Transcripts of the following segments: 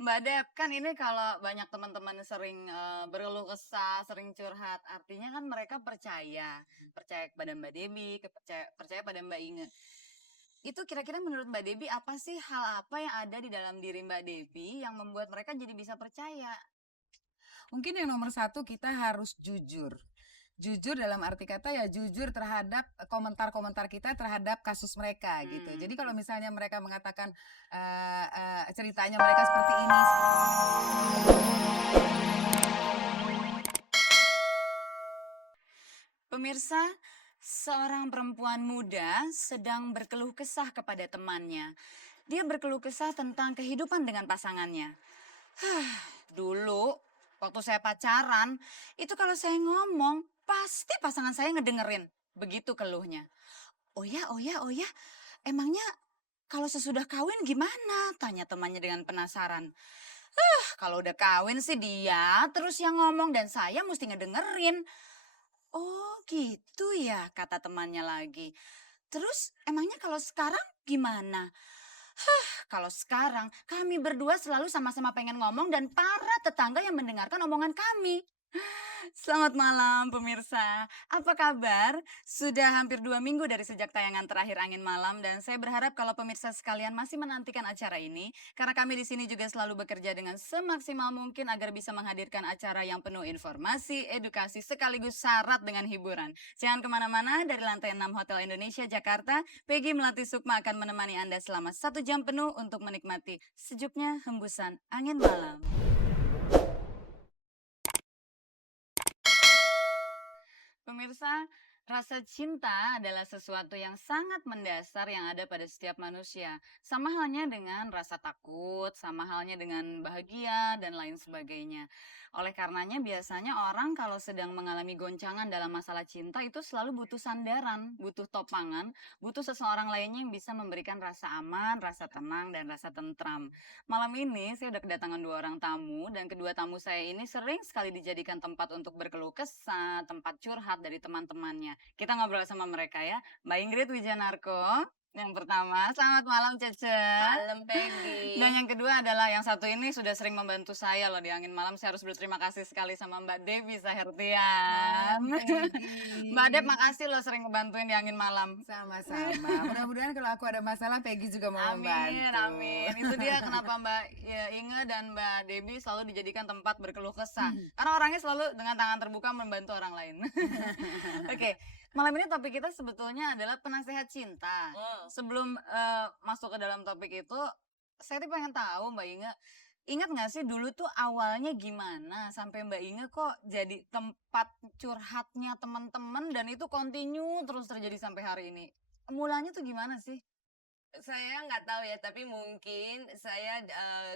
Mbak Dep, kan ini kalau banyak teman-teman sering, berkeluh kesah, sering curhat, artinya kan mereka percaya. Percaya kepada Mbak Debbie, percaya percaya pada Mbak Inge. Itu kira-kira menurut Mbak Debbie apa sih hal apa yang ada di dalam diri Mbak Debbie yang membuat mereka jadi bisa percaya? Mungkin yang nomor satu kita harus jujur. Jujur dalam arti kata ya jujur terhadap komentar-komentar kita terhadap kasus mereka gitu. Jadi kalau misalnya mereka mengatakan ceritanya mereka seperti ini. Pemirsa, seorang perempuan muda sedang berkeluh kesah kepada temannya. Dia berkeluh kesah tentang kehidupan dengan pasangannya. Dulu, waktu saya pacaran, itu kalau saya ngomong, pasti pasangan saya ngedengerin. Begitu keluhnya. Oh ya, oh ya, oh ya, emangnya kalau sesudah kawin gimana? Tanya temannya dengan penasaran. Kalau udah kawin sih dia terus yang ngomong dan saya mesti ngedengerin. Oh gitu ya, kata temannya lagi. Terus emangnya kalau sekarang gimana? Kalau sekarang kami berdua selalu sama-sama pengen ngomong dan para tetangga yang mendengarkan omongan kami. Selamat malam pemirsa, apa kabar? Sudah hampir 2 minggu dari sejak tayangan terakhir Angin Malam dan saya berharap kalau pemirsa sekalian masih menantikan acara ini karena kami di sini juga selalu bekerja dengan semaksimal mungkin agar bisa menghadirkan acara yang penuh informasi, edukasi sekaligus syarat dengan hiburan. Jangan kemana-mana, dari lantai 6 Hotel Indonesia Jakarta, Peggy Melati Sukma akan menemani Anda selama 1 jam penuh untuk menikmati sejuknya hembusan angin malam. Pemirsa, rasa cinta adalah sesuatu yang sangat mendasar yang ada pada setiap manusia. Sama halnya dengan rasa takut, sama halnya dengan bahagia, dan lain sebagainya. Oleh karenanya biasanya orang kalau sedang mengalami goncangan dalam masalah cinta itu selalu butuh sandaran, butuh topangan, butuh seseorang lainnya yang bisa memberikan rasa aman, rasa tenang, dan rasa tentram. Malam ini saya udah kedatangan 2 orang tamu dan kedua tamu saya ini sering sekali dijadikan tempat untuk berkeluh kesah, tempat curhat dari teman-temannya. Kita ngobrol sama mereka ya. Mbak Ingrid Wijanarko yang pertama. Selamat malam Cece. Malam Peggy. Dan yang kedua adalah yang satu ini sudah sering membantu saya loh di Angin Malam. Saya harus berterima kasih sekali sama Mbak Devi Sahertian. Mbak Dep makasih loh sering ngebantuin di Angin Malam. Sama-sama. Mudah-mudahan kalau aku ada masalah Peggy juga mau Amin, membantu. amin. Itu dia kenapa Mbak Inge dan Mbak Debbie selalu dijadikan tempat berkeluh kesah. Karena orangnya selalu dengan tangan terbuka membantu orang lain. Oke, malam ini topik kita sebetulnya adalah penasehat cinta. Sebelum masuk ke dalam topik itu, saya tuh pengen tahu Mbak Inge, ingat nggak sih dulu tuh awalnya gimana sampai Mbak Inge kok jadi tempat curhatnya teman-teman dan itu kontinu terus terjadi sampai hari ini? Mulanya tuh gimana sih? Saya nggak tahu ya, tapi mungkin saya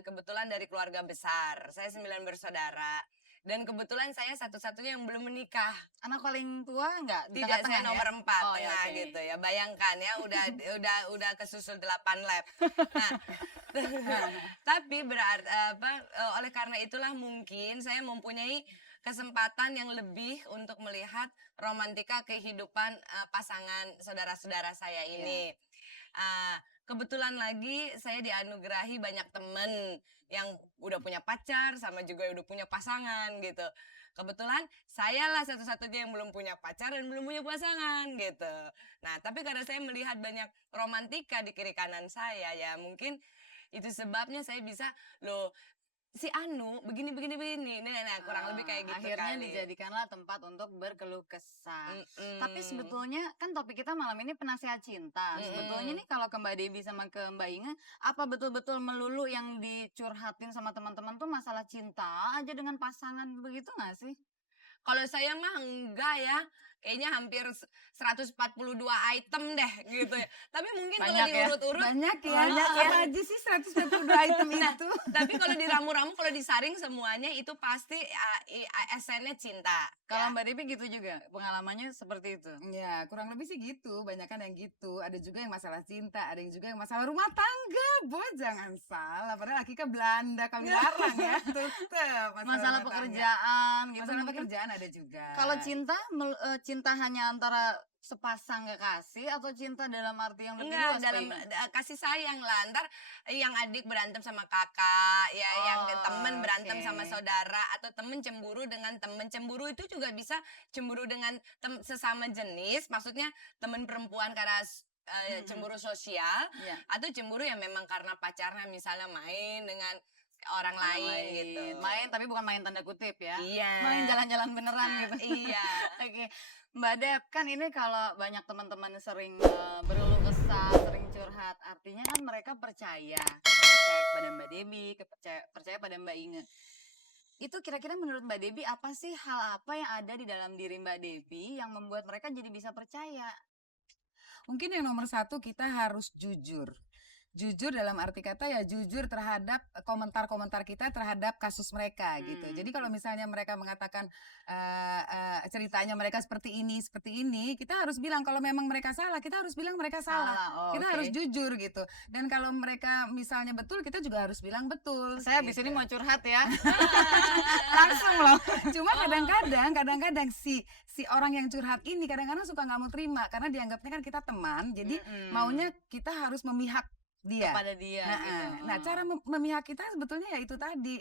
kebetulan dari keluarga besar. Saya 9 bersaudara. Dan kebetulan saya satu-satunya yang belum menikah. Anak paling tua nggak? Di Tidak, tengah-tengah saya ya? nomor 4 Oh ya, tengah oke. gitu ya. Bayangkan ya, udah kesusul 8 lap. Nah, tapi oleh karena itulah mungkin saya mempunyai kesempatan yang lebih untuk melihat romantika kehidupan pasangan saudara-saudara saya ini. Kebetulan lagi saya dianugerahi banyak temen yang udah punya pacar sama juga udah punya pasangan gitu. Kebetulan sayalah satu-satunya yang belum punya pacar dan belum punya pasangan gitu. Nah, tapi karena saya melihat banyak romantika di kiri kanan saya ya mungkin itu sebabnya saya bisa, "Loh, si Anu begini begini begini." Nah, kurang lebih kayak gitu Akhirnya kali. dijadikanlah tempat untuk berkeluh kesah. Tapi Mhm. sebetulnya kan topik kita malam ini penasehat cinta. Sebetulnya Mhm. nih kalau ke Mbak Debbie sama ke Mbak Inge, apa betul-betul melulu yang dicurhatin sama teman-teman tuh masalah cinta aja dengan pasangan begitu nggak sih? Kalau saya mah enggak ya, kayaknya hampir 142 item deh gitu ya. Tapi mungkin kalau Banyak ya? diurut-urut Banyak ya. Banyak ya? Apa aja sih 142 item nah, itu? tapi kalau diramu-ramu, kalau disaring semuanya itu pasti esennya cinta Kalau ya. Mbak Debbie gitu juga, pengalamannya seperti itu? Ya, kurang lebih sih gitu. Banyak kan yang gitu. Ada juga yang masalah cinta, ada yang juga yang masalah rumah tangga. Boh, jangan salah. Padahal Akika Belanda, kami larang ya. Tetep Masalah rumah tangga. pekerjaan gitu Masalah mungkin? pekerjaan ada juga. Kalau cinta cinta hanya antara sepasang kekasih atau cinta dalam arti yang lebih Enggak, luas, dalam Mbak Inge? kasih sayang lah. Ntar yang adik berantem sama kakak, ya yang Oh, temen berantem sama oke. saudara, atau temen cemburu dengan temen. Cemburu itu juga bisa cemburu dengan sesama jenis, maksudnya temen perempuan karena cemburu sosial, Iya, atau cemburu yang memang karena pacarnya misalnya main dengan orang orang lain gitu. lain. Main tapi bukan main tanda kutip ya. Iya. Main jalan-jalan beneran Nah, gitu. iya. Oke, Mbak Dep, kan ini kalau banyak teman-teman sering berkeluh kesah, sering curhat, artinya kan mereka percaya kepada Mbak Debi, percaya pada Mbak Inge. Itu kira-kira menurut Mbak Debi apa sih hal apa yang ada di dalam diri Mbak Debi yang membuat mereka jadi bisa percaya? Mungkin yang nomor satu kita harus jujur. Jujur dalam arti kata ya jujur terhadap komentar-komentar kita terhadap kasus mereka gitu. Jadi kalau misalnya mereka mengatakan ceritanya mereka seperti ini, kita harus bilang kalau memang mereka salah, kita harus bilang mereka salah. Oh, Kita oke. harus jujur gitu. Dan kalau mereka misalnya betul, kita juga harus bilang betul. Saya habis gitu. ini mau curhat ya. Langsung loh. Cuma kadang-kadang si orang yang curhat ini kadang-kadang suka nggak mau terima karena dianggapnya kan kita teman, jadi maunya kita harus memihak dia. Kepada dia gitu. Nah, cara memihak kita sebetulnya ya itu tadi.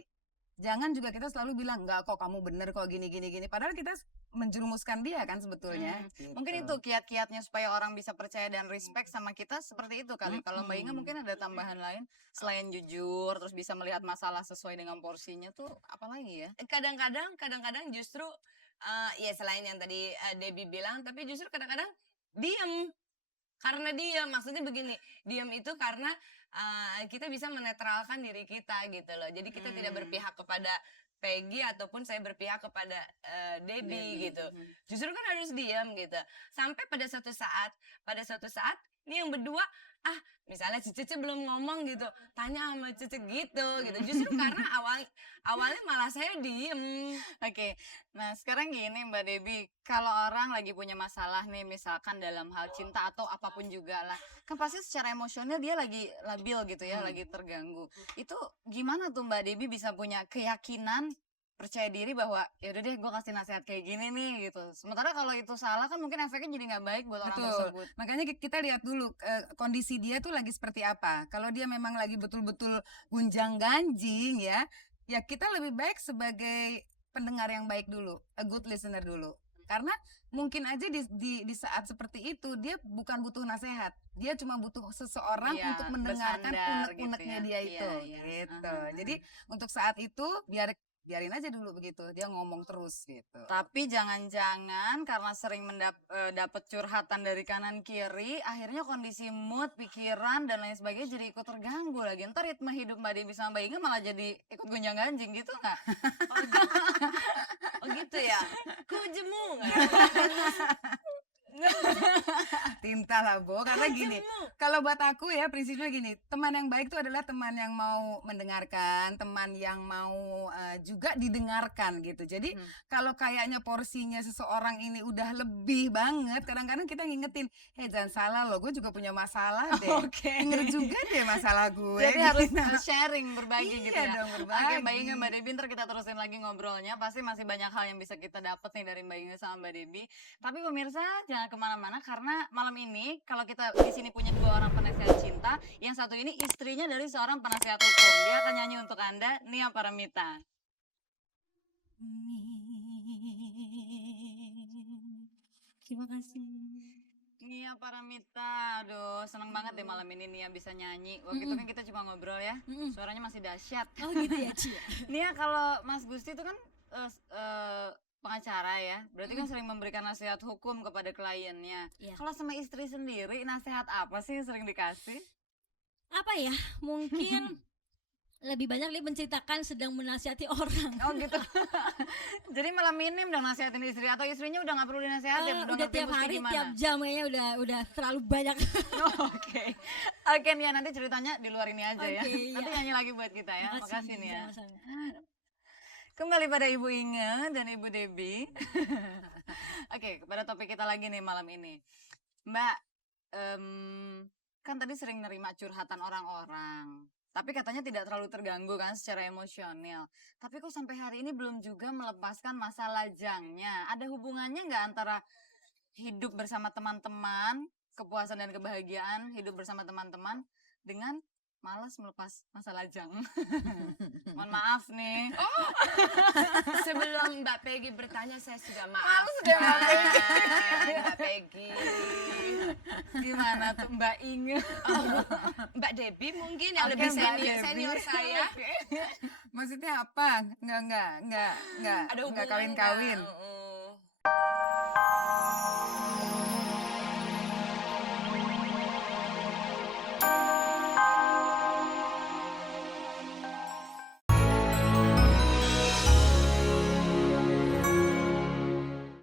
Jangan juga kita selalu bilang enggak kok kamu bener kok gini. Padahal kita menjerumuskan dia kan sebetulnya. Gitu. Mungkin itu kiat-kiatnya supaya orang bisa percaya dan respect sama kita seperti itu kali. Kalau Mbak Inga mungkin ada tambahan lain selain jujur terus bisa melihat masalah sesuai dengan porsinya tuh apa lagi ya? Kadang-kadang justru ya selain yang tadi Debbie bilang, tapi justru kadang-kadang diem. Karena diam, maksudnya begini, diam itu karena kita bisa menetralkan diri kita gitu loh. Jadi kita tidak berpihak kepada Peggy ataupun saya berpihak kepada Debbie gitu. Justru kan harus diam gitu. Sampai pada suatu saat ini yang berdua misalnya Cece belum ngomong gitu, tanya sama Cece gitu. Justru karena awalnya malah saya diem. Oke, nah sekarang gini Mbak Debbie, kalau orang lagi punya masalah nih, misalkan dalam hal cinta atau apapun juga lah, kan pasti secara emosional dia lagi labil gitu ya, lagi terganggu. Itu gimana tuh Mbak Debbie bisa punya keyakinan, percaya diri bahwa ya udah deh gue kasih nasihat kayak gini nih gitu. Sementara kalau itu salah kan mungkin efeknya jadi nggak baik buat orang Betul. tersebut. Makanya kita lihat dulu kondisi dia tuh lagi seperti apa. Kalau dia memang lagi betul-betul gunjang-ganjing ya kita lebih baik sebagai pendengar yang baik dulu, a good listener dulu. Karena mungkin aja di saat seperti itu dia bukan butuh nasihat, dia cuma butuh seseorang Iya, untuk mendengarkan bersandar unek-uneknya gitu ya. dia Iya, itu, iya. gitu. Jadi untuk saat itu biarin aja dulu begitu, dia ngomong terus gitu. Tapi jangan-jangan karena sering dapat curhatan dari kanan kiri, akhirnya kondisi mood, pikiran dan lain sebagainya jadi ikut terganggu lagi. Ntar ritme hidup Mbak Debbie sama Mbak Inge malah jadi ikut gonjang-ganjing gitu nggak? Oh gitu ya, kujemu Tinta lah Bo, karena gini, kalau buat aku ya prinsipnya gini, teman yang baik itu adalah teman yang mau mendengarkan, teman yang mau juga didengarkan gitu. Jadi kalau kayaknya porsinya seseorang ini udah lebih banget, kadang-kadang kita ngingetin, jangan salah loh, gue juga punya masalah deh. Oke. Denger juga deh masalah gue. Jadi harus gitu. sharing, berbagi gitu Iya ya. dong, Oke berbagi. Mbak Inge, Mbak Debbie, ntar kita terusin lagi ngobrolnya. Pasti masih banyak hal yang bisa kita dapat nih dari Mbak Inge sama Mbak Debbie. Tapi pemirsa jangan kemana-mana karena malam ini kalau kita di sini punya dua orang penasihat cinta, yang satu ini istrinya dari seorang penasihat hukum. Dia akan nyanyi untuk Anda, Nia Paramita. Terima kasih. Nia Paramita, aduh seneng banget deh malam ini Nia bisa nyanyi. Waktu itu kan kita cuma ngobrol ya, suaranya masih dahsyat. Oh gitu ya Ci. Nia, kalau Mas Gusti itu kan pengacara ya, berarti kan sering memberikan nasihat hukum kepada kliennya. Iya. Kalau sama istri sendiri, nasihat apa sih yang sering dikasih? Apa ya? Mungkin lebih banyak dia menceritakan sedang menasihati orang. Oh gitu. Jadi malah minim dong nasihatin istri atau istrinya udah nggak perlu dinasehatin, Udah ngerti tiap mesti hari, gimana? tiap jam kayaknya udah terlalu banyak. Oke. Oke Nia, nanti ceritanya di luar ini aja ya. Oke, Nanti iya. nyanyi lagi buat kita ya. Makasih Nia. Sama-sama. Kembali pada Ibu Inge dan Ibu Debbie. Oke, kepada topik kita lagi nih malam ini. Mbak, kan tadi sering nerima curhatan orang-orang. Tapi katanya tidak terlalu terganggu kan secara emosional. Tapi kok sampai hari ini belum juga melepaskan masa lajangnya. Ada hubungannya nggak antara hidup bersama teman-teman, kepuasan dan kebahagiaan hidup bersama teman-teman dengan malas melepas masa lajang. Mohon maaf nih. Sebelum Mbak Peggy bertanya, saya sudah Males maaf. deh, Mbak Peggy. Mbak Peggy. Gimana tuh Mbak Inge? Mbak Debbie mungkin yang Oke, lebih Mbak senior, Debbie. senior saya. Maksudnya apa? Enggak Ada kawin-kawin. hubungannya.